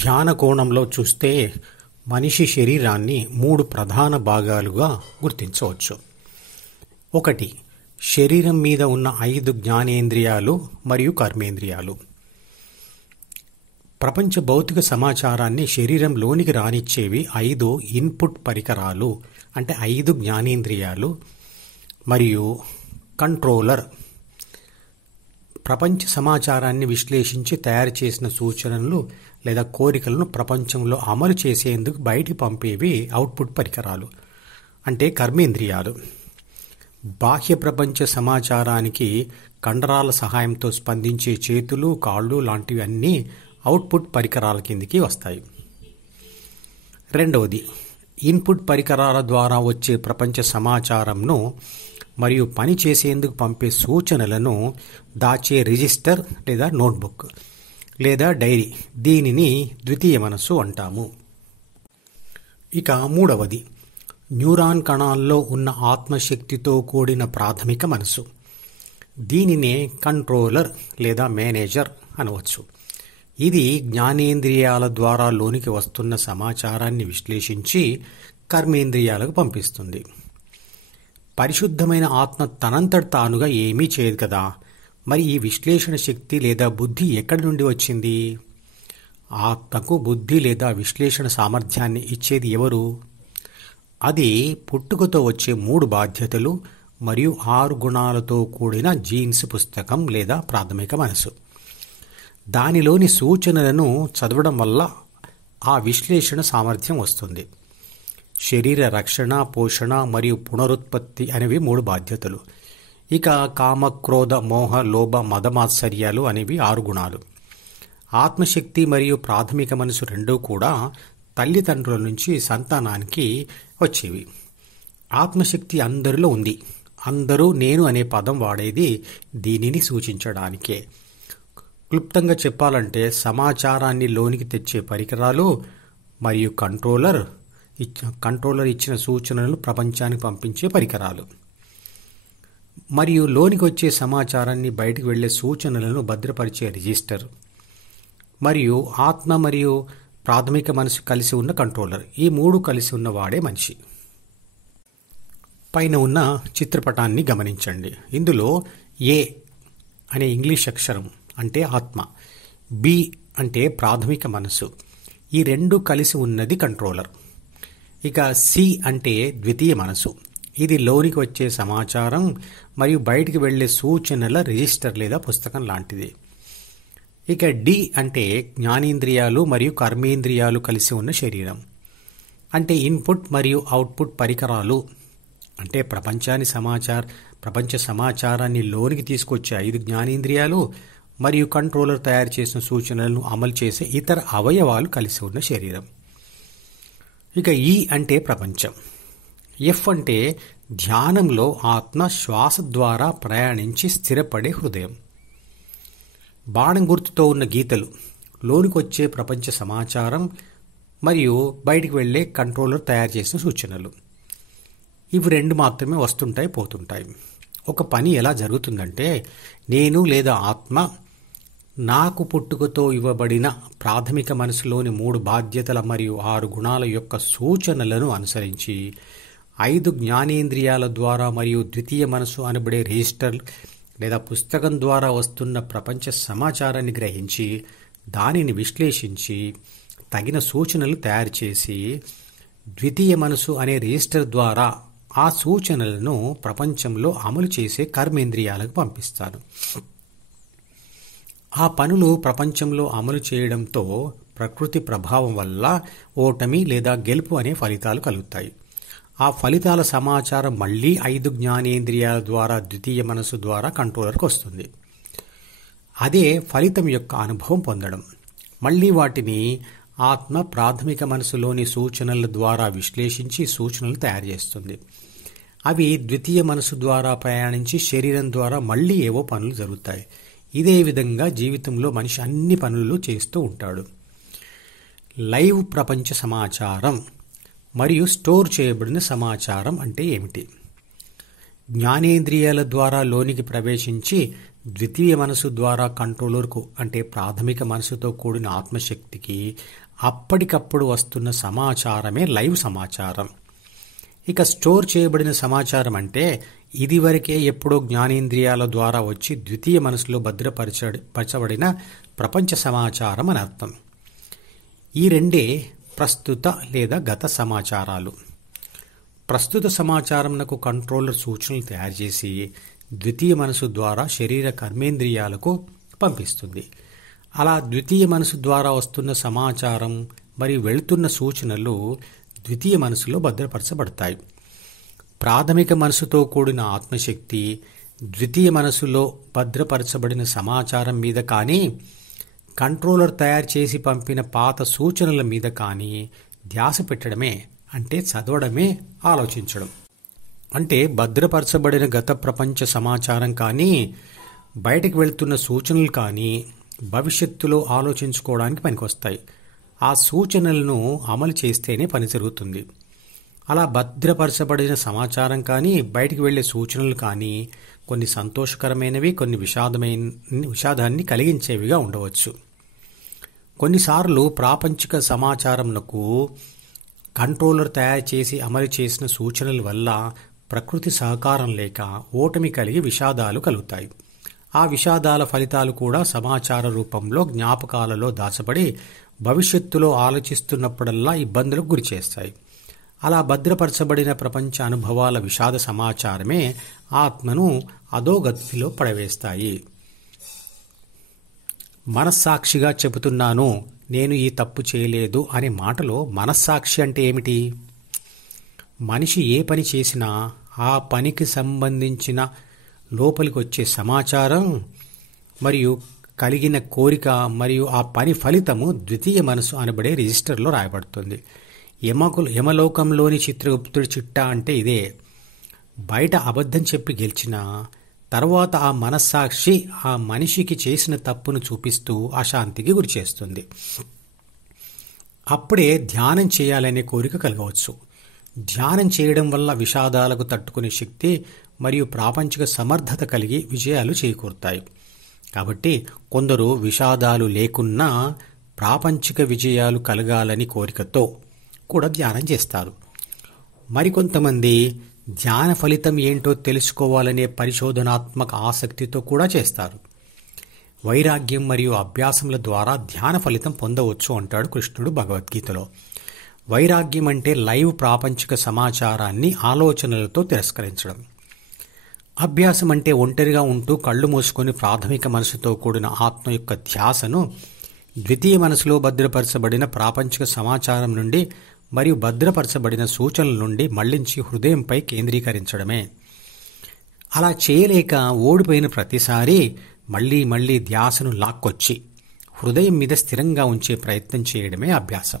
ధ్యాన కోణంలో చూస్తే మనిషి శరీరాన్ని 3 ప్రధాన భాగాలుగా గుర్తించవచ్చు. 1. శరీరం మీద ఉన్న 5 జ్ఞానేంద్రియాలు మరియు కర్మేంద్రియాలు. ప్రపంచ భౌతిక సమాచారాన్ని శరీరంలోనికి రానిచ్చేవి 5 ఇన్పుట్ పరికరాలు, అంటే 5 జ్ఞానేంద్రియాలు మరియు కంట్రోలర్. ప్రపంచ సమాచారాన్ని విశ్లేషించి తయారు చేసిన సూచనలు లేదా కోరికలను ప్రపంచంలో అమలు చేసేందుకు బయటికి పంపేవి అవుట్పుట్ పరికరాలు, అంటే కర్మేంద్రియాలు. బాహ్య ప్రపంచ సమాచారానికి కండరాల సహాయంతో స్పందించే చేతులు, కాళ్ళు లాంటివి అన్నీ అవుట్పుట్ పరికరాల కిందికి వస్తాయి. 2. ఇన్పుట్ పరికరాల ద్వారా వచ్చే ప్రపంచ సమాచారంను మరియు పని చేసేందుకు పంపే సూచనలను దాచే రిజిస్టర్ లేదా నోట్బుక్ లేదా డైరీ, దీనిని ద్వితీయ మనస్సు అంటాము. ఇక 3. న్యూరాన్ కణాల్లో ఉన్న ఆత్మశక్తితో కూడిన ప్రాథమిక మనసు. దీనినే కంట్రోలర్ లేదా మేనేజర్ అనవచ్చు. ఇది జ్ఞానేంద్రియాల ద్వారా లోనికి వస్తున్న సమాచారాన్ని విశ్లేషించి కర్మేంద్రియాలకు పంపిస్తుంది. పరిశుద్ధమైన ఆత్మ తనంతట తానుగా ఏమీ చేయదు కదా, మరి ఈ విశ్లేషణ శక్తి లేదా బుద్ధి ఎక్కడి నుండి వచ్చింది? ఆత్మకు బుద్ధి లేదా విశ్లేషణ సామర్థ్యాన్ని ఇచ్చేది ఎవరు? అది పుట్టుకతో వచ్చే 3 బాధ్యతలు మరియు 6 గుణాలతో కూడిన జీన్స్ పుస్తకం లేదా ప్రాథమిక మనసు. దానిలోని సూచనలను చదవడం వల్ల ఆ విశ్లేషణ సామర్థ్యం వస్తుంది. శరీర రక్షణ, పోషణ మరియు పునరుత్పత్తి అనేవి 3 బాధ్యతలు. ఇక కామ, క్రోధ, మోహ, లోభ, మదమాత్సర్యాలు అనేవి 6 గుణాలు. ఆత్మశక్తి మరియు ప్రాథమిక మనసు రెండూ కూడా తల్లిదండ్రుల నుంచి సంతానానికి వచ్చేవి. ఆత్మశక్తి అందరిలో ఉంది. అందరూ నేను అనే పదం వాడేది దీనిని సూచించడానికే. క్లుప్తంగా చెప్పాలంటే సమాచారాన్ని లోనికి తెచ్చే పరికరాలు మరియు కంట్రోలర్ ఇచ్చిన సూచనలను ప్రపంచానికి పంపించే పరికరాలు, మరియు లోనికి వచ్చే సమాచారాన్ని బయటకు వెళ్లే సూచనలను భద్రపరిచే రిజిస్టర్, మరియు ఆత్మ మరియు ప్రాథమిక మనసు కలిసి ఉన్న కంట్రోలర్. ఈ 3 కలిసి ఉన్న వాడే మనిషి. పైన ఉన్న చిత్రపటాన్ని గమనించండి. ఇందులో ఏ అనే ఇంగ్లీష్ అక్షరం అంటే ఆత్మ, బి అంటే ప్రాథమిక మనసు, ఈ 2 కలిసి ఉన్నది కంట్రోలర్. ఇక సి అంటే ద్వితీయ మనసు, ఇది లోనికి వచ్చే సమాచారం మరియు బయటికి వెళ్లే సూచనల రిజిస్టర్ లేదా పుస్తకం లాంటిది. ఇక డి అంటే జ్ఞానేంద్రియాలు మరియు కర్మేంద్రియాలు కలిసి ఉన్న శరీరం, అంటే ఇన్పుట్ మరియు అవుట్పుట్ పరికరాలు, అంటే ప్రపంచ సమాచారాన్ని లోనికి తీసుకొచ్చే 5 జ్ఞానేంద్రియాలు మరియు కంట్రోలర్ తయారు చేసిన సూచనలను అమలు చేసే ఇతర అవయవాలు కలిసి ఉన్న శరీరం. ఇక ఈ అంటే ప్రపంచం. ఎఫ్ అంటే ధ్యానంలో ఆత్మ శ్వాస ద్వారా ప్రయాణించి స్థిరపడే హృదయం. బాణం గుర్తుతో ఉన్న గీతలు లోనికి వచ్చే ప్రపంచ సమాచారం మరియు బయటికి వెళ్లే కంట్రోలర్ తయారు చేసిన సూచనలు. ఇవి 2 మాత్రమే వస్తుంటాయి, పోతుంటాయి. ఒక పని ఎలా జరుగుతుందంటే, నేను లేదా ఆత్మ నాకు పుట్టుకతో ఇవ్వబడిన ప్రాథమిక మనసులోని 3 బాధ్యతల మరియు 6 గుణాల యొక్క సూచనలను అనుసరించి 5 జ్ఞానేంద్రియాల ద్వారా మరియు ద్వితీయ మనసు అనబడే రిజిస్టర్ లేదా పుస్తకం ద్వారా వస్తున్న ప్రపంచ సమాచారాన్ని గ్రహించి దానిని విశ్లేషించి తగిన సూచనలు తయారు చేసి ద్వితీయ మనసు అనే రిజిస్టర్ ద్వారా ఆ సూచనలను ప్రపంచంలో అమలు చేసే కర్మేంద్రియాలకు పంపిస్తాను. ఆ పనులు ప్రపంచంలో అమలు చేయడంతో ప్రకృతి ప్రభావం వల్ల ఓటమి లేదా గెలుపు అనే ఫలితాలు కలుగుతాయి. ఆ ఫలితాల సమాచారం మళ్లీ 5 జ్ఞానేంద్రియాల ద్వారా ద్వితీయ మనసు ద్వారా కంట్రోలర్కి వస్తుంది. అదే ఫలితం యొక్క అనుభవం పొందడం. మళ్లీ వాటిని ఆత్మ ప్రాథమిక మనసులోని సూచనల ద్వారా విశ్లేషించి సూచనలు తయారు చేస్తుంది. అవి ద్వితీయ మనసు ద్వారా ప్రయాణించి శరీరం ద్వారా మళ్లీ ఏవో పనులు జరుగుతాయి. ఇదే విధంగా జీవితంలో మనిషి అన్ని పనులు చేస్తూ ఉంటాడు. లైవ్ ప్రపంచ సమాచారం మరియు స్టోర్ చేయబడిన సమాచారం అంటే ఏమిటి? జ్ఞానేంద్రియాల ద్వారా లోనికి ప్రవేశించి ద్వితీయ మనసు ద్వారా కంట్రోలర్కు అంటే ప్రాథమిక మనసుతో కూడిన ఆత్మశక్తికి అప్పటికప్పుడు వస్తున్న సమాచారమే లైవ్ సమాచారం. ఇక స్టోర్ చేయబడిన సమాచారం అంటే ఇదివరకే ఎప్పుడో జ్ఞానేంద్రియాల ద్వారా వచ్చి ద్వితీయ మనసులో భద్రపరచబడిన ప్రపంచ సమాచారం అని అర్థం. ఈ రెండే ప్రస్తుత లేదా గత సమాచారాలు. ప్రస్తుత సమాచారంకు కంట్రోలర్ సూచనలు తయారు చేసి ద్వితీయ మనసు ద్వారా శరీర కర్మేంద్రియాలకు పంపిస్తుంది. అలా ద్వితీయ మనసు ద్వారా వస్తున్న సమాచారం మరియు వెళుతున్న సూచనలు ద్వితీయ మనసులో భద్రపరచబడతాయి. ప్రాథమిక మనసుతో కూడిన ఆత్మశక్తి ద్వితీయ మనసులో భద్రపరచబడిన సమాచారం మీద కానీ కంట్రోలర్ తయారు చేసి పంపిన పాత సూచనల మీద కానీ ధ్యాస పెట్టడమే అంటే చదవడమే ఆలోచించడం. అంటే భద్రపరచబడిన గత ప్రపంచ సమాచారం కానీ బయటకు వెళ్తున్న సూచనలు కానీ భవిష్యత్తులో ఆలోచించుకోవడానికి పనికొస్తాయి. ఆ సూచనలను అమలు చేస్తేనే పని జరుగుతుంది. అలా భద్రపరచబడిన సమాచారం కానీ బయటికి వెళ్లే సూచనలు కానీ కొన్ని సంతోషకరమైనవి, కొన్ని విషాదాన్ని కలిగించేవిగా ఉండవచ్చు. కొన్నిసార్లు ప్రాపంచిక సమాచారంకు కంట్రోలర్ తయారు చేసి అమలు చేసిన సూచనల వల్ల ప్రకృతి సహకారం లేక ఓటమి కలిగి విషాదాలు కలుగుతాయి. ఆ విషాదాల ఫలితాలు కూడా సమాచార రూపంలో జ్ఞాపకాలలో దాచబడి భవిష్యత్తులో ఆలోచిస్తున్నప్పుడల్లా ఇబ్బందులకు గురిచేస్తాయి. అలా భద్రపరచబడిన ప్రపంచ అనుభవాల విషాద సమాచారమే ఆత్మను అధోగతిలో పడవేస్తాయి. మనస్సాక్షిగా చెబుతున్నాను, నేను ఈ తప్పు చేయలేదు అనే మాటలో మనస్సాక్షి అంటే ఏమిటి? మనిషి ఏ పని చేసినా ఆ పనికి సంబంధించిన లోపలికి వచ్చే సమాచారం మరియు కలిగిన కోరిక మరియు ఆ పని ఫలితము ద్వితీయ మనసు అనబడే రిజిస్టర్లో రాయబడుతుంది. యమలోకంలోని చిత్రగుప్తుడి చిట్టా అంటే ఇదే. బయట అబద్ధం చెప్పి గెలిచిన తర్వాత ఆ మనస్సాక్షి ఆ మనిషికి చేసిన తప్పును చూపిస్తూ అశాంతికి గురిచేస్తుంది. అప్పుడే ధ్యానం చేయాలనే కోరిక కలగవచ్చు. ధ్యానం చేయడం వల్ల విషాదాలకు తట్టుకునే శక్తి మరియు ప్రాపంచిక సమర్థత కలిగి విజయాలు చేకూరుతాయి. కాబట్టి కొందరు విషాదాలు లేకున్నా ప్రాపంచిక విజయాలు కలగాలని కోరికతో కూడా ధ్యానం చేస్తారు. మరికొంతమంది ధ్యాన ఫలితం ఏంటో తెలుసుకోవాలనే పరిశోధనాత్మక ఆసక్తితో కూడా చేస్తారు. వైరాగ్యం మరియు అభ్యాసముల ద్వారా ధ్యాన ఫలితం పొందవచ్చు అంటాడు కృష్ణుడు భగవద్గీతలో. వైరాగ్యం అంటే లైవ్ ప్రాపంచిక సమాచారాన్ని ఆలోచనలతో తిరస్కరించడం. అభ్యాసం అంటే ఒంటరిగా ఉంటూ కళ్ళు మూసుకొని ప్రాథమిక మనసుతో కూడిన ఆత్మ యొక్క ధ్యాసను ద్వితీయ మనసులో భద్రపరచబడిన ప్రాపంచిక సమాచారం నుండి మరియు భద్రపరచబడిన సూచనల నుండి మళ్లించి హృదయంపై కేంద్రీకరించడమే. అలా చేయలేక ఓడిపోయిన ప్రతిసారి మళ్లీ ధ్యాసను లాక్కొచ్చి హృదయం మీద స్థిరంగా ఉంచే ప్రయత్నం చేయడమే అభ్యాసం.